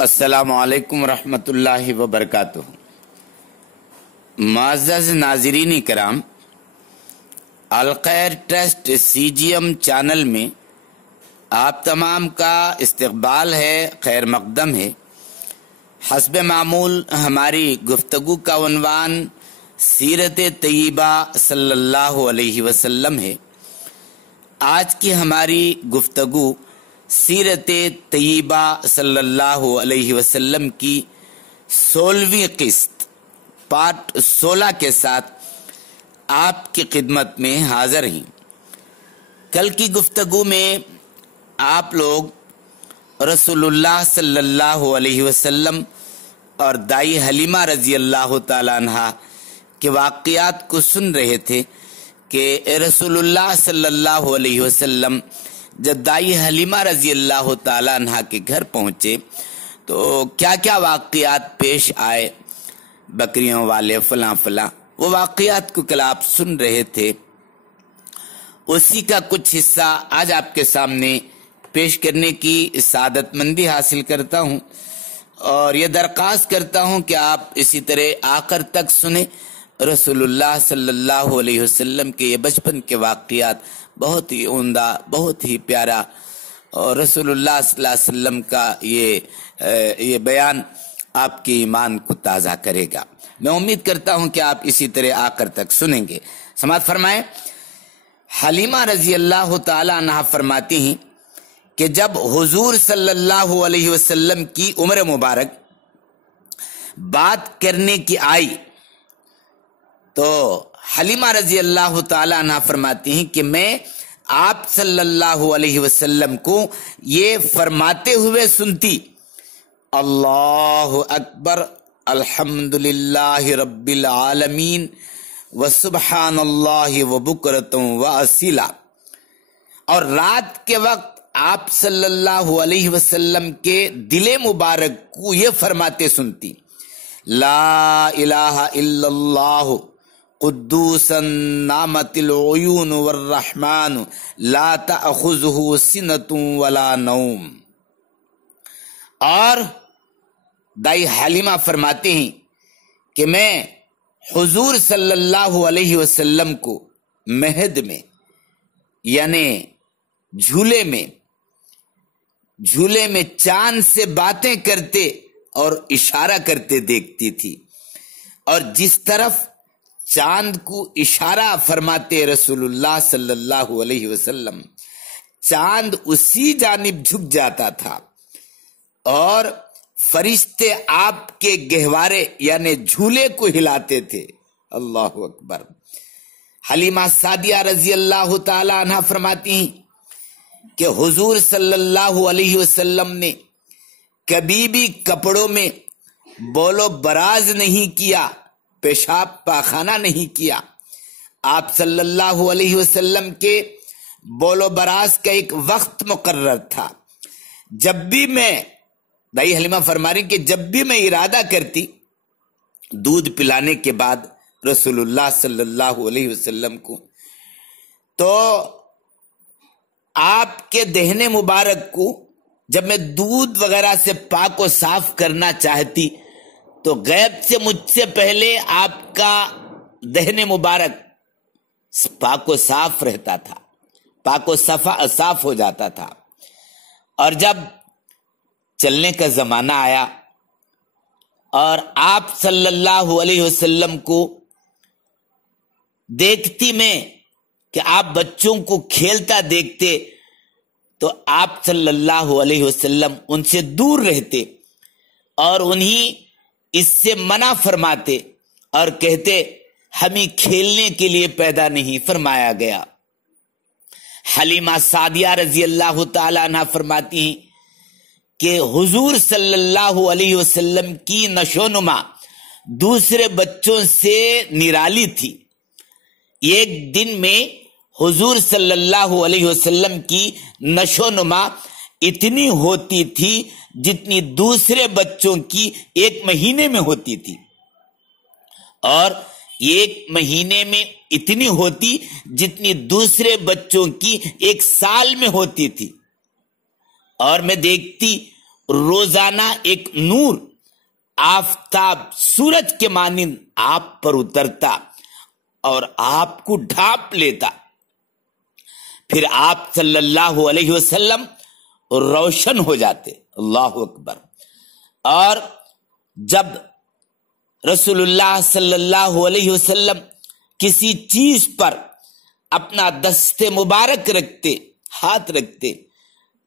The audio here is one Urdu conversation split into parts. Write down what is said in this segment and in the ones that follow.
السلام علیکم ورحمۃ اللہ وبرکاتہ۔ معزز ناظرین کرام، الخیر ٹرسٹ CGM چینل میں آپ تمام کا استقبال ہے، خیر مقدم ہے۔ حسب معمول ہماری گفتگو کا عنوان سیرت طیبہ صلی اللہ علیہ وسلم ہے۔ آج کی ہماری گفتگو سیرت طیبہ صلی اللہ علیہ وسلم کی 16ویں قسط پارٹ 16 کے ساتھ آپ کی خدمت میں حاضر ہیں۔ کل کی گفتگو میں آپ لوگ رسول اللہ صلی اللہ علیہ وسلم اور دائی حلیمہ رضی اللہ تعالیٰ عنہ کے واقعات کو سن رہے تھے کہ رسول اللہ صلی اللہ علیہ وسلم جب دائی حلیمہ رضی اللہ تعالیٰ عنہ کے گھر پہنچے تو کیا کیا واقعات پیش آئے، بکریوں والے فلاں فلاں، وہ واقعات کو کل آپ سن رہے تھے۔ اسی کا کچھ حصہ آج آپ کے سامنے پیش کرنے کی سعادت مندی حاصل کرتا ہوں، اور یہ درخواست کرتا ہوں کہ آپ اسی طرح آخر تک سنیں۔ رسول اللہ صلی اللہ علیہ وسلم کے یہ بچپن کے واقعات بہت ہی عمدہ، بہت ہی پیارا، اور رسول اللہ صلی اللہ علیہ وسلم کا یہ بیان آپ کے ایمان کو تازہ کرے گا۔ میں امید کرتا ہوں کہ آپ اسی طرح آخر تک سنیں گے۔ سماعت فرمائیں۔ حلیمہ رضی اللہ تعالی عنہ فرماتی ہیں کہ جب حضور صلی اللہ علیہ وسلم کی عمر مبارک بات کرنے کی آئی تو حلیمہ رضی اللہ تعالی عنہ فرماتی ہیں کہ میں آپ صلی اللہ علیہ وسلم کو یہ فرماتے ہوئے سنتی: اللہ اکبر، الحمدللہ رب العالمین، وسبحان اللہ وبکرۃ واصیلا۔ اور رات کے وقت آپ صلی اللہ علیہ وسلم کے دل مبارک کو یہ فرماتے سنتی: لا الہ الا اللہ قدوس نامت العیون والرحمن لا تأخذہ سنۃ ولا نوم۔ اور دائی حلیمہ فرماتے ہیں کہ میں حضور صلی اللہ علیہ وسلم کو مہد میں، یعنی جھولے میں چاند سے باتیں کرتے اور اشارہ کرتے دیکھتی تھی، اور جس طرف چاند کو اشارہ فرماتے رسول اللہ صلی اللہ علیہ وسلم، چاند اسی جانب جھک جاتا تھا، اور فرشتے آپ کے گہوارے یعنی جھولے کو ہلاتے تھے۔ اللہ اکبر۔ حلیمہ سعدیہ رضی اللہ تعالی عنہ فرماتی ہیں کہ حضور صلی اللہ علیہ وسلم نے کبھی بھی کپڑوں میں بول و براز نہیں کیا، پیشاب پاخانہ نہیں کیا۔ آپ صلی اللہ علیہ وسلم کے بول و براز کا ایک وقت مقرر تھا۔ جب بھی میں، دائی حلیمہ فرما رہی کہ جب بھی میں ارادہ کرتی دودھ پلانے کے بعد رسول اللہ صلی اللہ علیہ وسلم کو، تو آپ کے دہنے مبارک کو جب میں دودھ وغیرہ سے پاک و صاف کرنا چاہتی تو غیب سے مجھ سے پہلے آپ کا دہنے مبارک پاک و صاف رہتا تھا، پاک و صاف ہو جاتا تھا۔ اور جب چلنے کا زمانہ آیا اور آپ صلی اللہ علیہ وسلم کو دیکھتی میں کہ آپ بچوں کو کھیلتا دیکھتے تو آپ صلی اللہ علیہ وسلم ان سے دور رہتے اور انہیں اس سے منع فرماتے اور کہتے: ہمیں کھیلنے کے لیے پیدا نہیں فرمایا گیا۔ حلیمہ سعدیہ رضی اللہ تعالی عنہ فرماتی ہیں کہ حضور صلی اللہ علیہ وسلم کی نشو نما دوسرے بچوں سے نرالی تھی۔ ایک دن میں حضور صلی اللہ علیہ وسلم کی نشو نما اتنی ہوتی تھی جتنی دوسرے بچوں کی ایک مہینے میں ہوتی تھی، اور ایک مہینے میں اتنی ہوتی جتنی دوسرے بچوں کی ایک سال میں ہوتی تھی۔ اور میں دیکھتی روزانہ ایک نور آفتاب سورج کے مانند آپ پر اترتا اور آپ کو ڈھانپ لیتا. پھر آپ صلی اللہ علیہ وسلم روشن ہو جاتے. اللہ اکبر. اور جب رسول اللہ صلی اللہ علیہ وسلم کسی چیز پر اپنا دست مبارک رکھتے، ہاتھ رکھتے،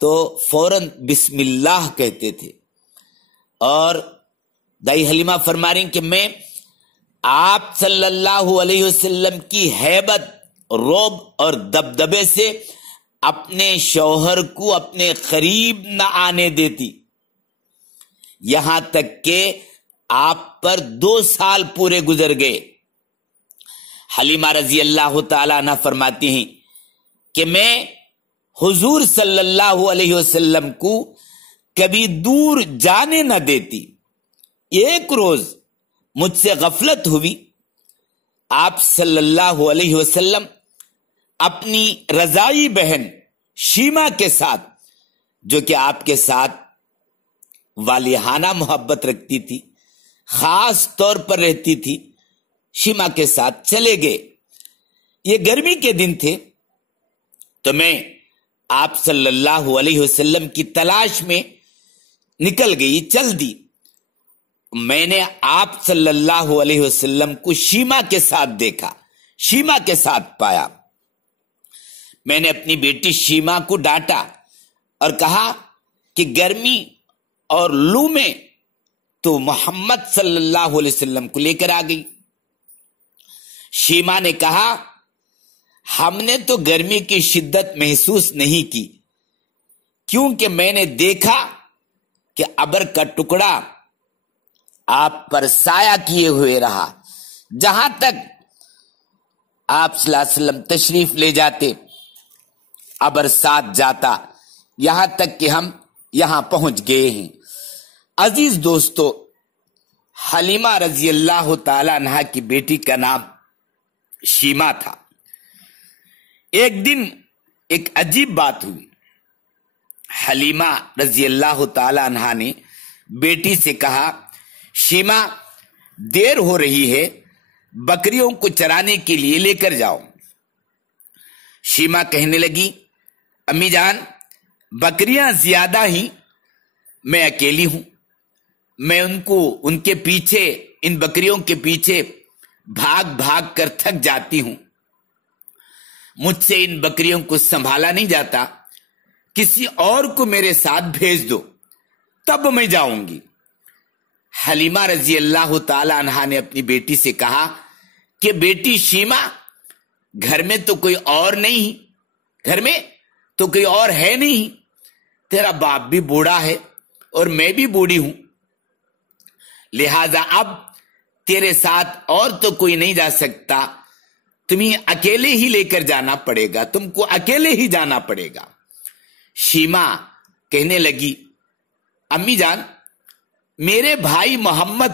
تو فوراً بسم اللہ کہتے تھے. اور دائی حلیمہ فرما رہی کہ میں آپ صلی اللہ علیہ وسلم کی ہیبت، رعب اور دبدبے سے اپنے شوہر کو اپنے قریب نہ آنے دیتی، یہاں تک کہ آپ پر 2 سال پورے گزر گئے. حلیمہ رضی اللہ تعالیٰ عنہ فرماتی ہیں کہ میں حضور صلی اللہ علیہ وسلم کو کبھی دور جانے نہ دیتی. ایک روز مجھ سے غفلت ہوئی، آپ صلی اللہ علیہ وسلم اپنی رضائی بہن شیما کے ساتھ، جو کہ آپ کے ساتھ والہانہ محبت رکھتی تھی، خاص طور پر رہتی تھی، شیما کے ساتھ چلے گئے. یہ گرمی کے دن تھے، تو میں آپ صلی اللہ علیہ وسلم کی تلاش میں نکل گئی، چل دی. میں نے آپ صلی اللہ علیہ وسلم کو شیما کے ساتھ دیکھا، شیما کے ساتھ پایا. میں نے اپنی بیٹی شیما کو ڈانٹا اور کہا کہ گرمی اور لو میں تو محمد صلی اللہ علیہ وسلم کو لے کر آ گئی. شیما نے کہا ہم نے تو گرمی کی شدت محسوس نہیں کی، کیونکہ میں نے دیکھا کہ ابر کا ٹکڑا آپ پر سایہ کیے ہوئے رہا. جہاں تک آپ صلی اللہ علیہ وسلم تشریف لے جاتے ابر ساتھ جاتا، یہاں تک کہ ہم یہاں پہنچ گئے ہیں. عزیز دوستو، حلیمہ رضی اللہ تعالی عنہا کی بیٹی کا نام شیما تھا. ایک دن ایک عجیب بات ہوئی. حلیمہ رضی اللہ تعالی عنہا نے بیٹی سے کہا شیما دیر ہو رہی ہے، بکریوں کو چرانے کے لیے لے کر جاؤ. شیما کہنے لگی امی جان بکریاں زیادہ ہی، میں اکیلی ہوں، میں ان کے پیچھے، ان بکریوں کے پیچھے بھاگ بھاگ کر تھک جاتی ہوں، مجھ سے ان بکریوں کو سنبھالا نہیں جاتا، کسی اور کو میرے ساتھ بھیج دو تب میں جاؤں گی. حلیمہ رضی اللہ تعالی عنہا نے اپنی بیٹی سے کہا کہ بیٹی شیما گھر میں تو کوئی اور نہیں، گھر میں تو کوئی اور ہے نہیں، تیرا باپ بھی بوڑھا ہے اور میں بھی بوڑھی ہوں، لہذا اب تیرے ساتھ اور تو کوئی نہیں جا سکتا، تمہیں اکیلے ہی لے کر جانا پڑے گا، تم کو اکیلے ہی جانا پڑے گا. شیما کہنے لگی امی جان میرے بھائی محمد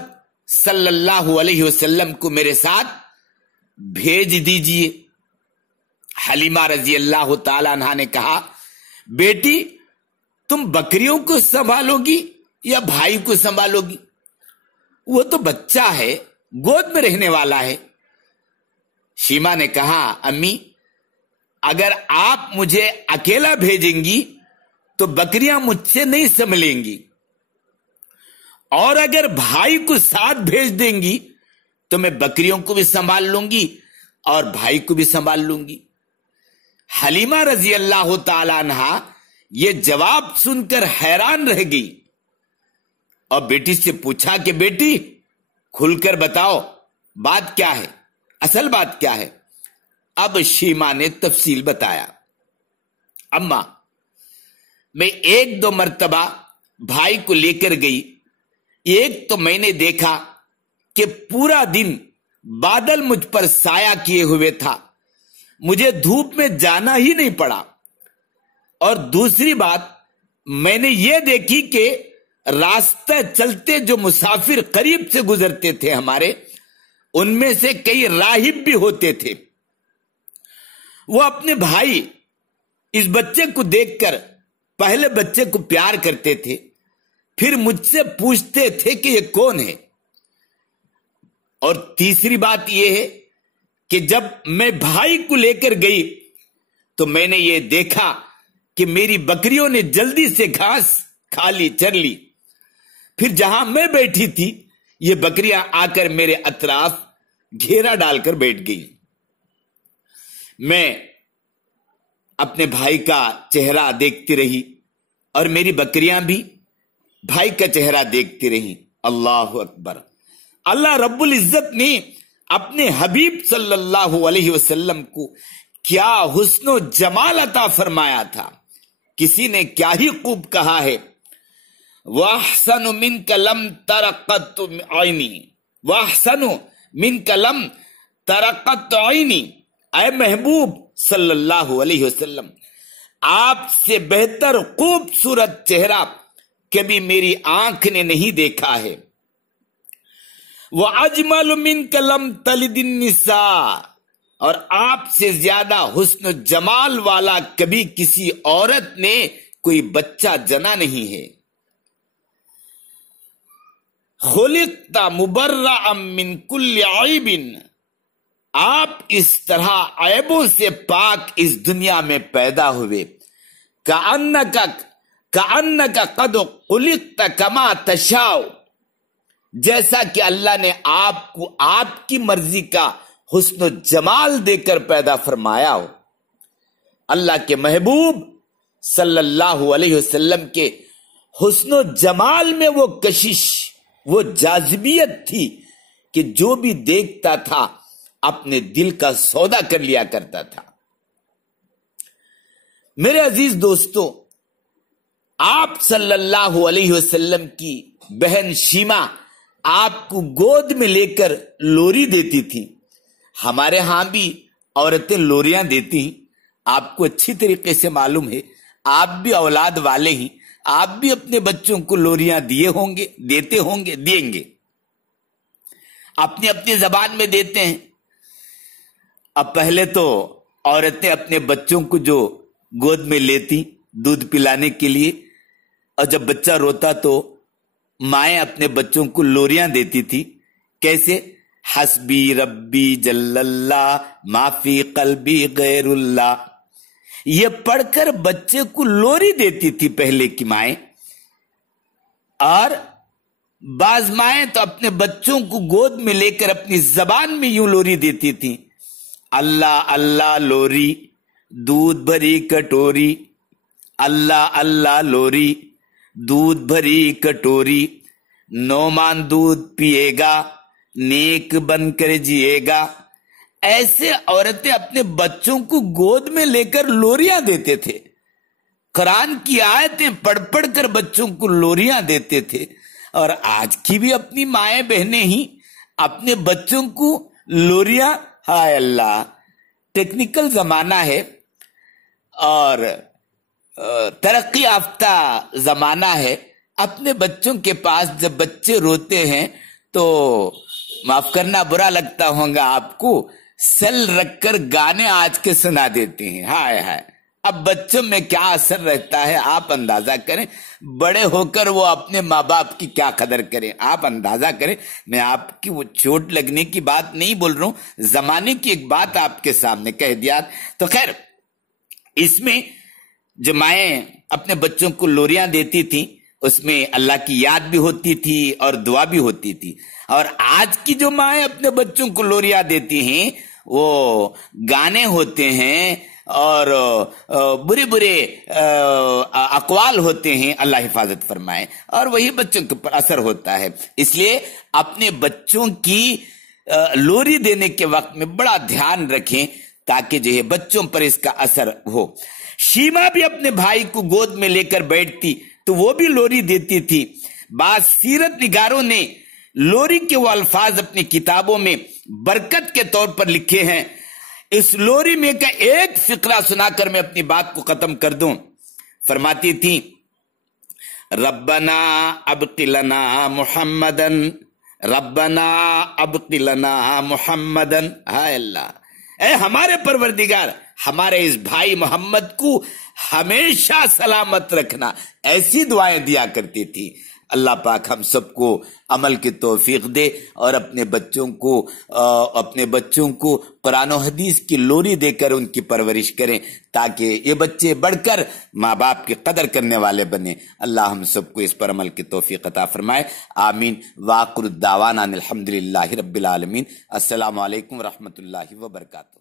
صلی اللہ علیہ وسلم کو میرے ساتھ بھیج دیجئے. حلیمہ رضی اللہ تعالی عنہا نے کہا بیٹی تم بکریوں کو سنبھالو گی یا بھائی کو سنبھالو گی؟ وہ تو بچہ ہے، گود میں رہنے والا ہے. شیما نے کہا امی اگر آپ مجھے اکیلا بھیجیں گی تو بکریاں مجھ سے نہیں سنبھلیں گی، اور اگر بھائی کو ساتھ بھیج دیں گی تو میں بکریوں کو بھی سنبھال لوں گی اور بھائی کو بھی سنبھال لوں گی. حلیمہ رضی اللہ تعالی عنہا یہ جواب سن کر حیران رہ گئی اور بیٹی سے پوچھا کہ بیٹی کھل کر بتاؤ بات کیا ہے، اصل بات کیا ہے؟ اب شیما نے تفصیل بتایا. اما میں 1-2 مرتبہ بھائی کو لے کر گئی، ایک تو میں نے دیکھا کہ پورا دن بادل مجھ پر سایہ کیے ہوئے تھا، مجھے دھوپ میں جانا ہی نہیں پڑا، اور دوسری بات میں نے یہ دیکھی کہ راستہ چلتے جو مسافر قریب سے گزرتے تھے ہمارے، ان میں سے کئی راہب بھی ہوتے تھے، وہ اپنے بھائی اس بچے کو دیکھ کر پہلے بچے کو پیار کرتے تھے، پھر مجھ سے پوچھتے تھے کہ یہ کون ہے. اور تیسری بات یہ ہے کہ جب میں بھائی کو لے کر گئی تو میں نے یہ دیکھا کہ میری بکریوں نے جلدی سے گھاس کھا لی، چر لی. پھر جہاں میں بیٹھی تھی یہ بکریاں آ کر میرے اطراف گھیرا ڈال کر بیٹھ گئی. میں اپنے بھائی کا چہرہ دیکھتی رہی اور میری بکریاں بھی بھائی کا چہرہ دیکھتی رہی. اللہ اکبر. اللہ رب العزت نے اپنے حبیب صلی اللہ علیہ وسلم کو کیا حسن و جمال عطا فرمایا تھا. کسی نے کیا ہی خوب کہا ہے، وَأَحْسَنُ مِنْكَ لَمْ تَرَقَّتُ عَيْنِي وَأَحْسَنُ مِنْكَ لَمْ تَرَقَّتُ عَيْنِي. اے محبوب صلی اللہ علیہ وسلم، آپ سے بہتر خوبصورت چہرہ کبھی میری آنکھ نے نہیں دیکھا ہے. وَأَجْمَلُ مِنْكَ لَمْ تَلِدِ النِّسَاء. اور آپ سے زیادہ حسن و جمال والا کبھی کسی عورت نے کوئی بچہ جنا نہیں ہے. خلقت مبرأ من کل عیب. آپ اس طرح عیبوں سے پاک اس دنیا میں پیدا ہوئے. کأنک قد خلقت کما تشاء. جیسا کہ اللہ نے آپ کو آپ کی مرضی کا حسن و جمال دے کر پیدا فرمایا ہو. اللہ کے محبوب صلی اللہ علیہ وسلم کے حسن و جمال میں وہ کشش، وہ جاذبیت تھی کہ جو بھی دیکھتا تھا اپنے دل کا سودا کر لیا کرتا تھا. میرے عزیز دوستو، آپ صلی اللہ علیہ وسلم کی بہن شیما آپ کو گود میں لے کر لوری دیتی تھی. ہمارے ہاں بھی عورتیں لوریاں دیتی ہیں. آپ کو اچھی طریقے سے معلوم ہے، آپ بھی اولاد والے ہیں، آپ بھی اپنے بچوں کو لوریاں دیتے ہوں گے دیں گے. اپنی اپنی زبان میں دیتے ہیں. اب پہلے تو عورتیں اپنے بچوں کو جو گود میں لیتی دودھ پلانے کے لیے، اور جب بچہ روتا تو مائیں اپنے بچوں کو لوریاں دیتی تھی. کیسے؟ حسبی ربی جل اللہ ما فی قلبی غیر اللہ. یہ پڑھ کر بچے کو لوری دیتی تھی پہلے کی مائیں. اور بعض مائیں تو اپنے بچوں کو گود میں لے کر اپنی زبان میں یوں لوری دیتی تھی. اللہ اللہ لوری دودھ بھری کٹوری، اللہ اللہ لوری دودھ بھری کٹوری، نومان دودھ پیے گا نیک بن کر جیے گا. ایسے عورتیں اپنے بچوں کو گود میں لے کر لوریاں دیتے تھے. قرآن کی آیتیں پڑھ پڑھ کر بچوں کو لوریاں دیتے تھے. اور آج کی بھی اپنی مائیں بہنیں ہی اپنے بچوں کو لوریاں، ہائے اللہ، ٹیکنیکل زمانہ ہے اور ترقی یافتہ زمانہ ہے. اپنے بچوں کے پاس جب بچے روتے ہیں تو معاف کرنا برا لگتا ہوگا آپ کو، سل رکھ کر گانے آج کے سنا دیتے ہیں. ہائے ہائے، اب بچوں میں کیا اثر رہتا ہے آپ اندازہ کریں. بڑے ہو کر وہ اپنے ماں باپ کی کیا قدر کریں آپ اندازہ کریں. میں آپ کی وہ چوٹ لگنے کی بات نہیں بول رہا ہوں، زمانے کی ایک بات آپ کے سامنے کہہ دیا. تو خیر، اس میں جو مائیں اپنے بچوں کو لوریاں دیتی تھیں اس میں اللہ کی یاد بھی ہوتی تھی اور دعا بھی ہوتی تھی. اور آج کی جو مائیں اپنے بچوں کو لوریاں دیتی ہیں وہ گانے ہوتے ہیں اور برے برے اقوال ہوتے ہیں. اللہ حفاظت فرمائے. اور وہی بچوں کے اوپر اثر ہوتا ہے. اس لیے اپنے بچوں کی لوری دینے کے وقت میں بڑا دھیان رکھیں تاکہ جو ہے بچوں پر اس کا اثر ہو. شیما بھی اپنے بھائی کو گود میں لے کر بیٹھتی تو وہ بھی لوری دیتی تھی. بعض سیرت نگاروں نے لوری کے وہ الفاظ اپنی کتابوں میں برکت کے طور پر لکھے ہیں. اس لوری میں کا ایک فقرہ سنا کر میں اپنی بات کو ختم کر دوں. فرماتی تھی، ربنا ابق لنا محمدن، ربنا ابق لنا محمدن. ہائے اللہ، اے ہمارے پروردگار ہمارے اس بھائی محمد کو ہمیشہ سلامت رکھنا، ایسی دعائیں دیا کرتی تھی۔ اللہ پاک ہم سب کو عمل کی توفیق دے اور اپنے بچوں کو قرآن و حدیث کی لوری دے کر ان کی پرورش کریں، تاکہ یہ بچے بڑھ کر ماں باپ کی قدر کرنے والے بنیں۔ اللہ ہم سب کو اس پر عمل کی توفیق عطا فرمائے، آمین۔ وآخر الدعوانا الحمدللہ رب العالمین۔ السلام علیکم ورحمۃ اللہ وبرکاتہ۔